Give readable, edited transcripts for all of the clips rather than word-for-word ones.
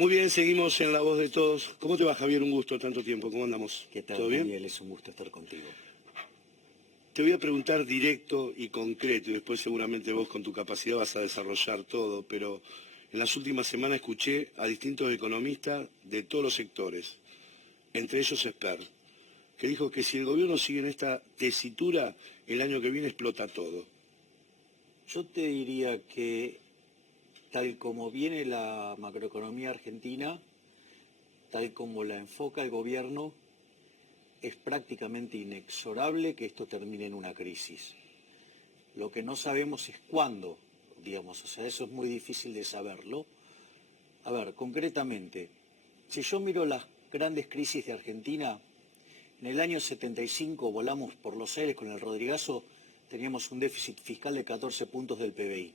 Muy bien, seguimos en La Voz de Todos. ¿Cómo te va, Javier? Un gusto, tanto tiempo. ¿Cómo andamos? ¿Qué tal, ¿Todo bien? Daniel? Es un gusto estar contigo. Te voy a preguntar directo y concreto, y después seguramente vos con tu capacidad vas a desarrollar todo, pero en las últimas semanas escuché a distintos economistas de todos los sectores, entre ellos Esper, que dijo que si el gobierno sigue en esta tesitura, el año que viene explota todo. Yo te diría que tal como viene la macroeconomía argentina, tal como la enfoca el gobierno, es prácticamente inexorable que esto termine en una crisis. Lo que no sabemos es cuándo, digamos, o sea, eso es muy difícil de saberlo. A ver, concretamente, si yo miro las grandes crisis de Argentina, en el año 75 volamos por los aires con el Rodrigazo, teníamos un déficit fiscal de 14 puntos del PBI.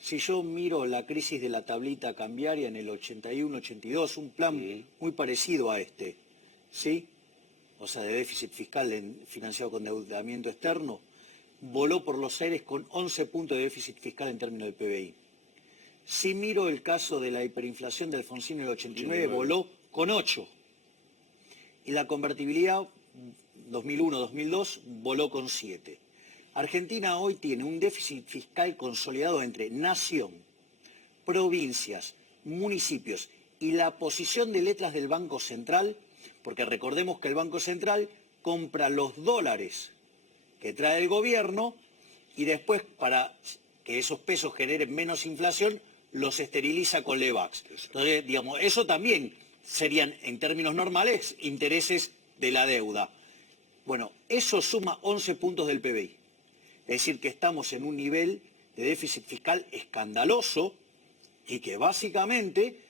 Si yo miro la crisis de la tablita cambiaria en el 81-82, un plan muy parecido a este, ¿sí? O sea, de déficit fiscal financiado con endeudamiento externo, voló por los aires con 11 puntos de déficit fiscal en términos del PBI. Si miro el caso de la hiperinflación de Alfonsín en el 89, voló con 8. Y la convertibilidad 2001-2002 voló con 7. Argentina hoy tiene un déficit fiscal consolidado entre nación, provincias, municipios y la posición de letras del Banco Central, porque recordemos que el Banco Central compra los dólares que trae el gobierno y después, para que esos pesos generen menos inflación, los esteriliza con LEVAX. Entonces, digamos, eso también serían, en términos normales, intereses de la deuda. Bueno, eso suma 11 puntos del PBI. Es decir, que estamos en un nivel de déficit fiscal escandaloso y que básicamente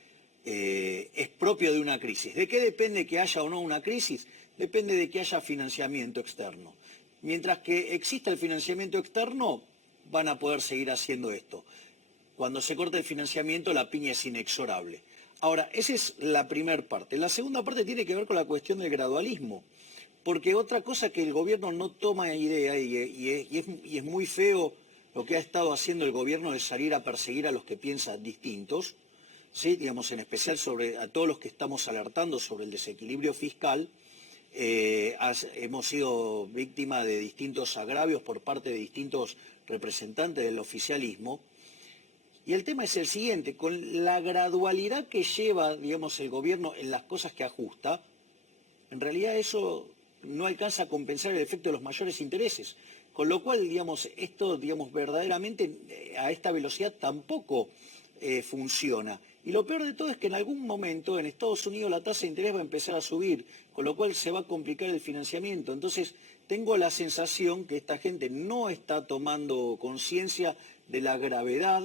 es propio de una crisis. ¿De qué depende que haya o no una crisis? Depende de que haya financiamiento externo. Mientras que exista el financiamiento externo, van a poder seguir haciendo esto. Cuando se corta el financiamiento, la piña es inexorable. Ahora, esa es la primera parte. La segunda parte tiene que ver con la cuestión del gradualismo. Porque otra cosa que el gobierno no toma idea, y es muy feo lo que ha estado haciendo el gobierno de salir a perseguir a los que piensan distintos, ¿sí? Digamos, en especial a todos los que estamos alertando sobre el desequilibrio fiscal. Hemos sido víctimas de distintos agravios por parte de distintos representantes del oficialismo. Y el tema es el siguiente: con la gradualidad que lleva, digamos, el gobierno en las cosas que ajusta, en realidad eso no alcanza a compensar el efecto de los mayores intereses. Con lo cual, digamos, esto, digamos, verdaderamente a esta velocidad tampoco funciona. Y lo peor de todo es que en algún momento en Estados Unidos la tasa de interés va a empezar a subir, con lo cual se va a complicar el financiamiento. Entonces, tengo la sensación que esta gente no está tomando conciencia de la gravedad,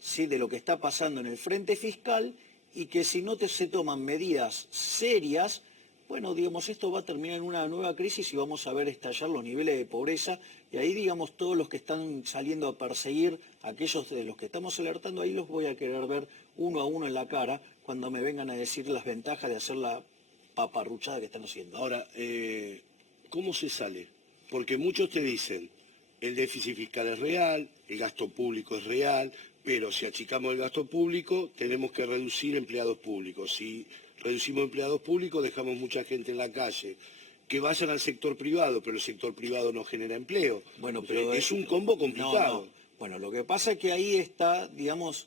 ¿sí?, de lo que está pasando en el frente fiscal, y que si no se toman medidas serias, bueno, digamos, esto va a terminar en una nueva crisis y vamos a ver estallar los niveles de pobreza. Y ahí, digamos, todos los que están saliendo a perseguir, aquellos de los que estamos alertando, ahí los voy a querer ver uno a uno en la cara cuando me vengan a decir las ventajas de hacer la paparruchada que están haciendo. Ahora, ¿cómo se sale? Porque muchos te dicen, el déficit fiscal es real, el gasto público es real, pero si achicamos el gasto público, tenemos que reducir empleados públicos. Si reducimos empleados públicos, dejamos mucha gente en la calle. Que vayan al sector privado, pero el sector privado no genera empleo. Bueno, pero es un combo complicado. No. Bueno, lo que pasa es que ahí está, digamos,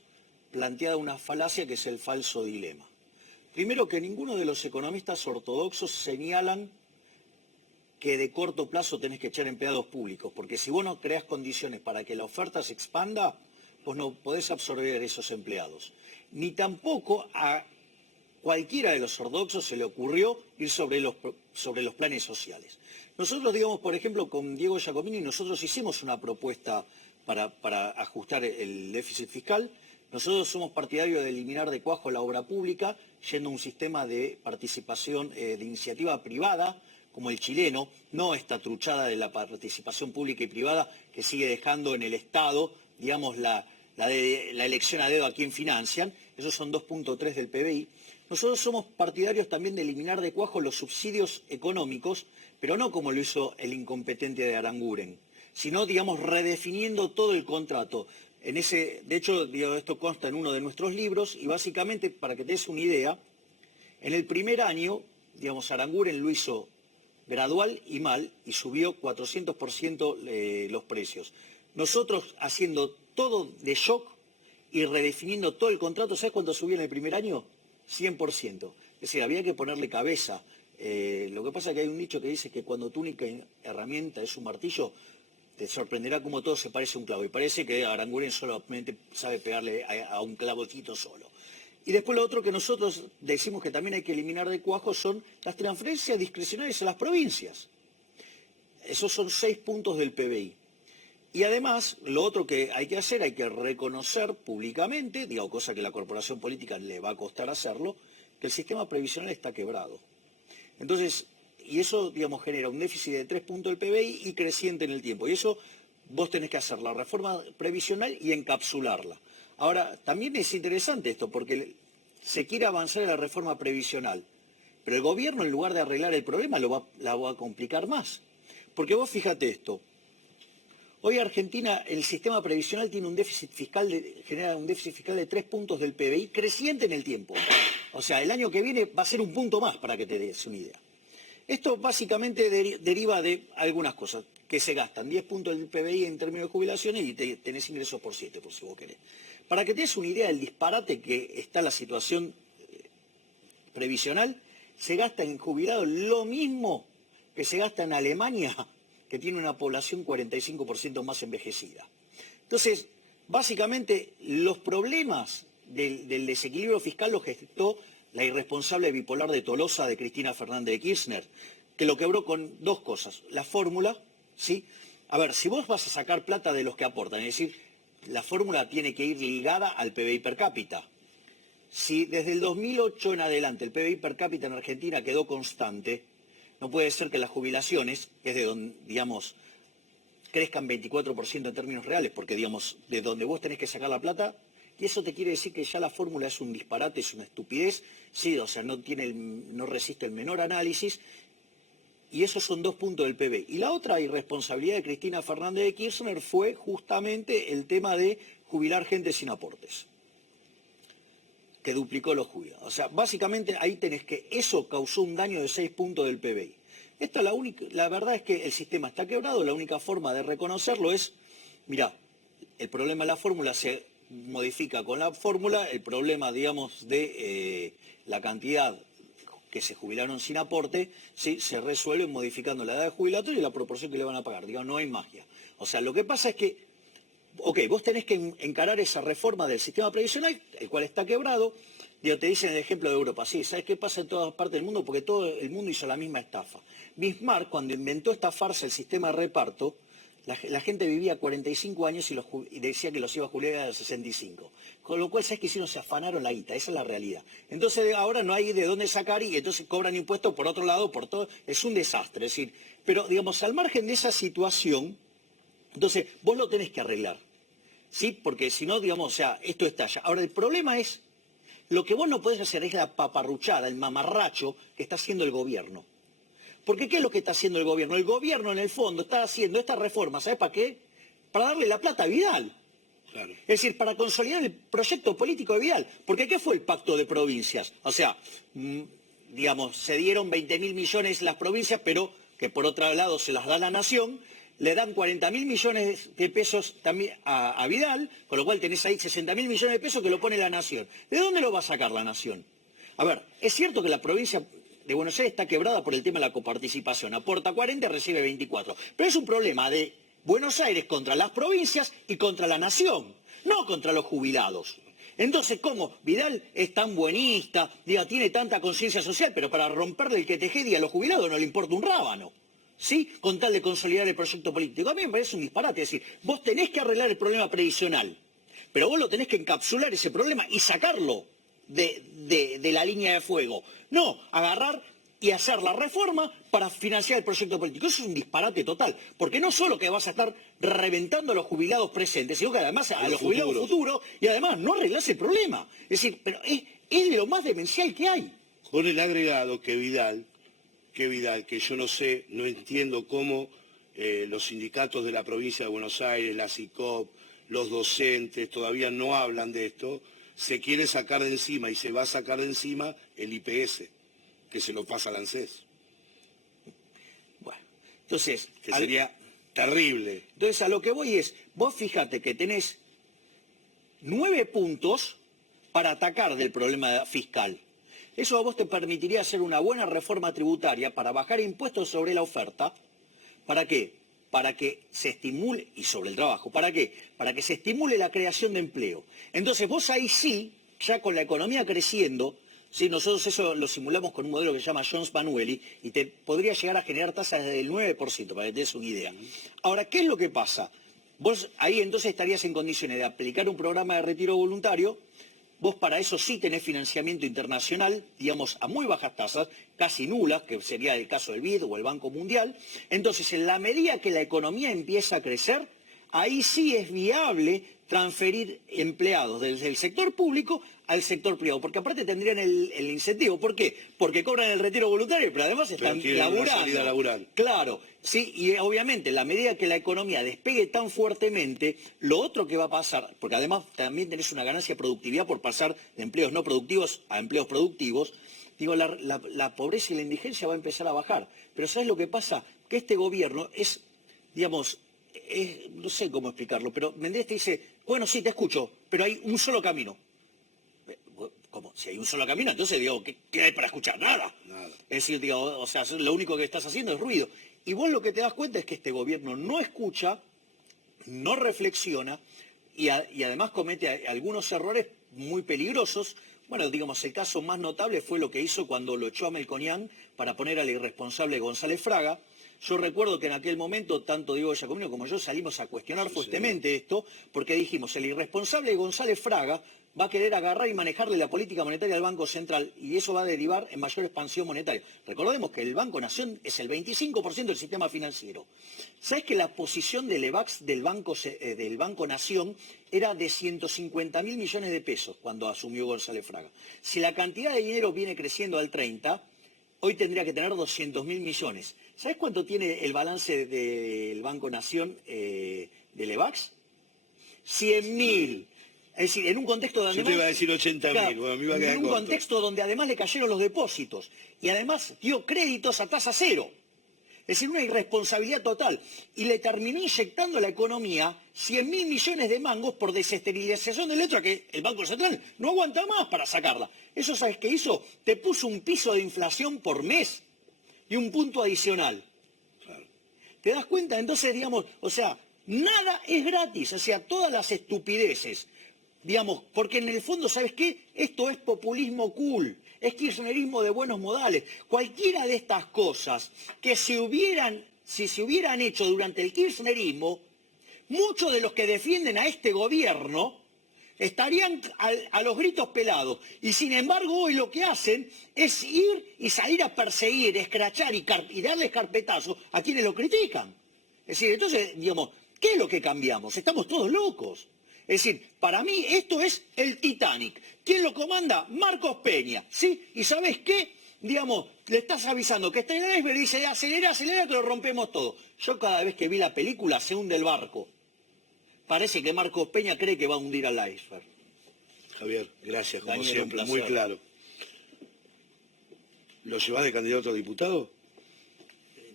planteada una falacia que es el falso dilema. Primero, que ninguno de los economistas ortodoxos señalan que de corto plazo tenés que echar empleados públicos, porque si vos no creás condiciones para que la oferta se expanda, vos no podés absorber esos empleados. Ni tampoco a cualquiera de los ortodoxos se le ocurrió ir sobre los planes sociales. Nosotros, digamos, por ejemplo, con Diego Giacomini, nosotros hicimos una propuesta para ajustar el déficit fiscal. Nosotros somos partidarios de eliminar de cuajo la obra pública, yendo a un sistema de participación de iniciativa privada, como el chileno, no esta truchada de la participación pública y privada que sigue dejando en el Estado, digamos, la elección a dedo a quién financian. Esos son 2.3 del PBI. Nosotros somos partidarios también de eliminar de cuajo los subsidios económicos, pero no como lo hizo el incompetente de Aranguren, sino, digamos, redefiniendo todo el contrato. de hecho, esto consta en uno de nuestros libros y básicamente, para que te des una idea, en el primer año, Aranguren lo hizo gradual y mal y subió 400% los precios. Nosotros haciendo todo de shock y redefiniendo todo el contrato, ¿sabes cuánto subió en el primer año? 100%. Es decir, había que ponerle cabeza. Lo que pasa es que hay un dicho que dice que cuando tu única herramienta es un martillo, te sorprenderá cómo todo se parece a un clavo. Y parece que Aranguren solamente sabe pegarle a un clavocito solo. Y después lo otro que nosotros decimos que también hay que eliminar de cuajo son las transferencias discrecionales a las provincias. Esos son 6 puntos del PBI. Y además, lo otro que hay que hacer, hay que reconocer públicamente, cosa que a la corporación política le va a costar hacerlo, que el sistema previsional está quebrado. Entonces, y eso, genera un déficit de 3 puntos del PBI y creciente en el tiempo. Y eso vos tenés que hacer la reforma previsional y encapsularla. Ahora, también es interesante esto, porque se quiere avanzar en la reforma previsional, pero el gobierno, en lugar de arreglar el problema, la va a complicar más. Porque vos fíjate esto, hoy Argentina, el sistema previsional tiene un déficit fiscal, genera un déficit fiscal de 3 puntos del PBI creciente en el tiempo. O sea, el año que viene va a ser un punto más, para que te des una idea. Esto básicamente deriva de algunas cosas, que se gastan 10 puntos del PBI en términos de jubilaciones y tenés ingresos por 7, por si vos querés. Para que te des una idea del disparate que está la situación previsional, se gasta en jubilados lo mismo que se gasta en Alemania, que tiene una población 45% más envejecida. Entonces, básicamente, los problemas del desequilibrio fiscal los gestó la irresponsable bipolar de Tolosa de Cristina Fernández de Kirchner, que lo quebró con 2 cosas. La fórmula, ¿sí? A ver, si vos vas a sacar plata de los que aportan, es decir, la fórmula tiene que ir ligada al PBI per cápita. Si desde el 2008 en adelante el PBI per cápita en Argentina quedó constante, no puede ser que las jubilaciones, que es de donde, crezcan 24% en términos reales, porque, de donde vos tenés que sacar la plata, y eso te quiere decir que ya la fórmula es un disparate, es una estupidez, sí, o sea, no resiste el menor análisis, y esos son 2 puntos del PBI. Y la otra irresponsabilidad de Cristina Fernández de Kirchner fue justamente el tema de jubilar gente sin aportes, que duplicó los jubilados. O sea, básicamente ahí tenés que eso causó un daño de 6 puntos del PBI. La verdad es que el sistema está quebrado, la única forma de reconocerlo es, mirá, el problema de la fórmula se modifica con la fórmula, el problema, de la cantidad que se jubilaron sin aporte, ¿sí? Se resuelve modificando la edad de jubilatorio y la proporción que le van a pagar. No hay magia. O sea, lo que pasa es que, vos tenés que encarar esa reforma del sistema previsional, el cual está quebrado. Te dicen el ejemplo de Europa. Sí, ¿sabes qué pasa en todas partes del mundo? Porque todo el mundo hizo la misma estafa. Bismarck, cuando inventó esta farsa, el sistema de reparto, la gente vivía 45 años y decía que los iba a jubilar a los 65. Con lo cual, ¿sabes qué hicieron? Se afanaron la guita, esa es la realidad. Entonces ahora no hay de dónde sacar y entonces cobran impuestos por otro lado, por todo. Es un desastre. Es decir, pero al margen de esa situación, entonces vos lo tenés que arreglar. ¿Sí? Porque si no, esto estalla. Ahora, el problema es, lo que vos no podés hacer es la paparruchada, el mamarracho que está haciendo el gobierno. Porque ¿qué es lo que está haciendo el gobierno? El gobierno, en el fondo, está haciendo esta reforma, ¿sabes para qué? Para darle la plata a Vidal. Claro. Es decir, para consolidar el proyecto político de Vidal. Porque ¿qué fue el pacto de provincias? O sea, se dieron 20.000 millones las provincias, pero que por otro lado se las da la nación. Le dan 40.000 millones de pesos también a Vidal, con lo cual tenés ahí 60.000 millones de pesos que lo pone la nación. ¿De dónde lo va a sacar la nación? A ver, es cierto que la provincia de Buenos Aires está quebrada por el tema de la coparticipación. Aporta 40, recibe 24. Pero es un problema de Buenos Aires contra las provincias y contra la nación, no contra los jubilados. Entonces, ¿cómo? Vidal es tan buenista, tiene tanta conciencia social, pero para romperle el que tejedia a los jubilados no le importa un rábano. ¿Sí? Con tal de consolidar el proyecto político. A mí me parece un disparate. Es decir, vos tenés que arreglar el problema previsional, pero vos lo tenés que encapsular ese problema y sacarlo de la línea de fuego. No, agarrar y hacer la reforma para financiar el proyecto político. Eso es un disparate total, porque no solo que vas a estar reventando a los jubilados presentes, sino que además a los jubilados futuros, y además no arreglás el problema. Es decir, pero es de lo más demencial que hay. Con el agregado que Vidal, que yo no entiendo cómo los sindicatos de la provincia de Buenos Aires, la CICOP, los docentes todavía no hablan de esto, se quiere sacar de encima y se va a sacar de encima el IPS, que se lo pasa al ANSES. Bueno, entonces... Que sería terrible. Entonces a lo que voy es, vos fíjate que tenés 9 puntos para atacar del problema fiscal. Eso a vos te permitiría hacer una buena reforma tributaria para bajar impuestos sobre la oferta. ¿Para qué? Para que se estimule, y sobre el trabajo, ¿para qué? Para que se estimule la creación de empleo. Entonces vos ahí sí, ya con la economía creciendo, ¿sí? Nosotros eso lo simulamos con un modelo que se llama Jones-Manueli y te podría llegar a generar tasas del 9%, para que te des una idea. Ahora, ¿qué es lo que pasa? Vos ahí entonces estarías en condiciones de aplicar un programa de retiro voluntario. Vos para eso sí tenés financiamiento internacional, digamos, a muy bajas tasas, casi nulas, que sería el caso del BID o el Banco Mundial. Entonces, en la medida que la economía empieza a crecer, ahí sí es viable transferir empleados desde el sector público al sector privado, porque aparte tendrían el incentivo. ¿Por qué? Porque cobran el retiro voluntario, pero además están laburando. Claro, sí, y obviamente en la medida que la economía despegue tan fuertemente, lo otro que va a pasar, porque además también tenés una ganancia de productividad por pasar de empleos no productivos a empleos productivos, digo, la pobreza y la indigencia va a empezar a bajar. Pero ¿sabes lo que pasa? Que este gobierno es, digamos, no sé cómo explicarlo, pero Mendes te dice, bueno, sí, te escucho, pero hay un solo camino. ¿Cómo? Si hay un solo camino, entonces digo, ¿qué hay para escuchar? Nada. Es decir, digo, o sea, lo único que estás haciendo es ruido. Y vos lo que te das cuenta es que este gobierno no escucha, no reflexiona y además comete algunos errores muy peligrosos. Bueno, digamos, el caso más notable fue lo que hizo cuando lo echó a Melconian para poner al irresponsable González Fraga. Yo recuerdo que en aquel momento, tanto Diego Giacomino como yo salimos a cuestionar fuertemente esto, porque dijimos, el irresponsable González Fraga va a querer agarrar y manejarle la política monetaria al Banco Central y eso va a derivar en mayor expansión monetaria. Recordemos que el Banco Nación es el 25% del sistema financiero. ¿Sabes que la posición del EVAX del Banco Nación era de 150.000 millones de pesos cuando asumió González Fraga? Si la cantidad de dinero viene creciendo al 30%, hoy tendría que tener 200.000 millones. ¿Sabes cuánto tiene el balance del Banco Nación del EVAX? 100.000. Es decir, en un contexto donde yo te iba a decir 80.000, claro, bueno, me iba a quedar en un corto. contexto donde además le cayeron los depósitos y además dio créditos a tasa cero. Es decir, una irresponsabilidad total. Y le terminó inyectando a la economía 100.000 millones de mangos por desesterilización de letra que el Banco Central no aguanta más para sacarla. ¿Eso sabes qué hizo? Te puso un piso de inflación por mes y un punto adicional. Claro. ¿Te das cuenta? Entonces, digamos, o sea, nada es gratis. O sea, todas las estupideces, digamos, porque en el fondo, ¿sabes qué? Esto es populismo cool. Es kirchnerismo de buenos modales. Cualquiera de estas cosas que si se hubieran hecho durante el kirchnerismo, muchos de los que defienden a este gobierno estarían a los gritos pelados. Y sin embargo hoy lo que hacen es ir y salir a perseguir, escrachar y darles carpetazo a quienes lo critican. Es decir, entonces, digamos, ¿qué es lo que cambiamos? Estamos todos locos. Es decir, para mí esto es el Titanic. ¿Quién lo comanda? Marcos Peña, ¿sí? ¿Y sabes qué? Digamos, le estás avisando que está en el iceberg y dice, acelera, acelera, que lo rompemos todo. Yo cada vez que vi la película se hunde el barco. Parece que Marcos Peña cree que va a hundir al iceberg. Javier, gracias, como Daniel, siempre, un muy placer. claro. ¿Lo llevas de candidato a diputado?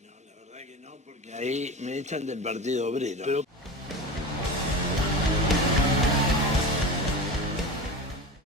No, la verdad que no, porque ahí me echan del Partido Obrero. Pero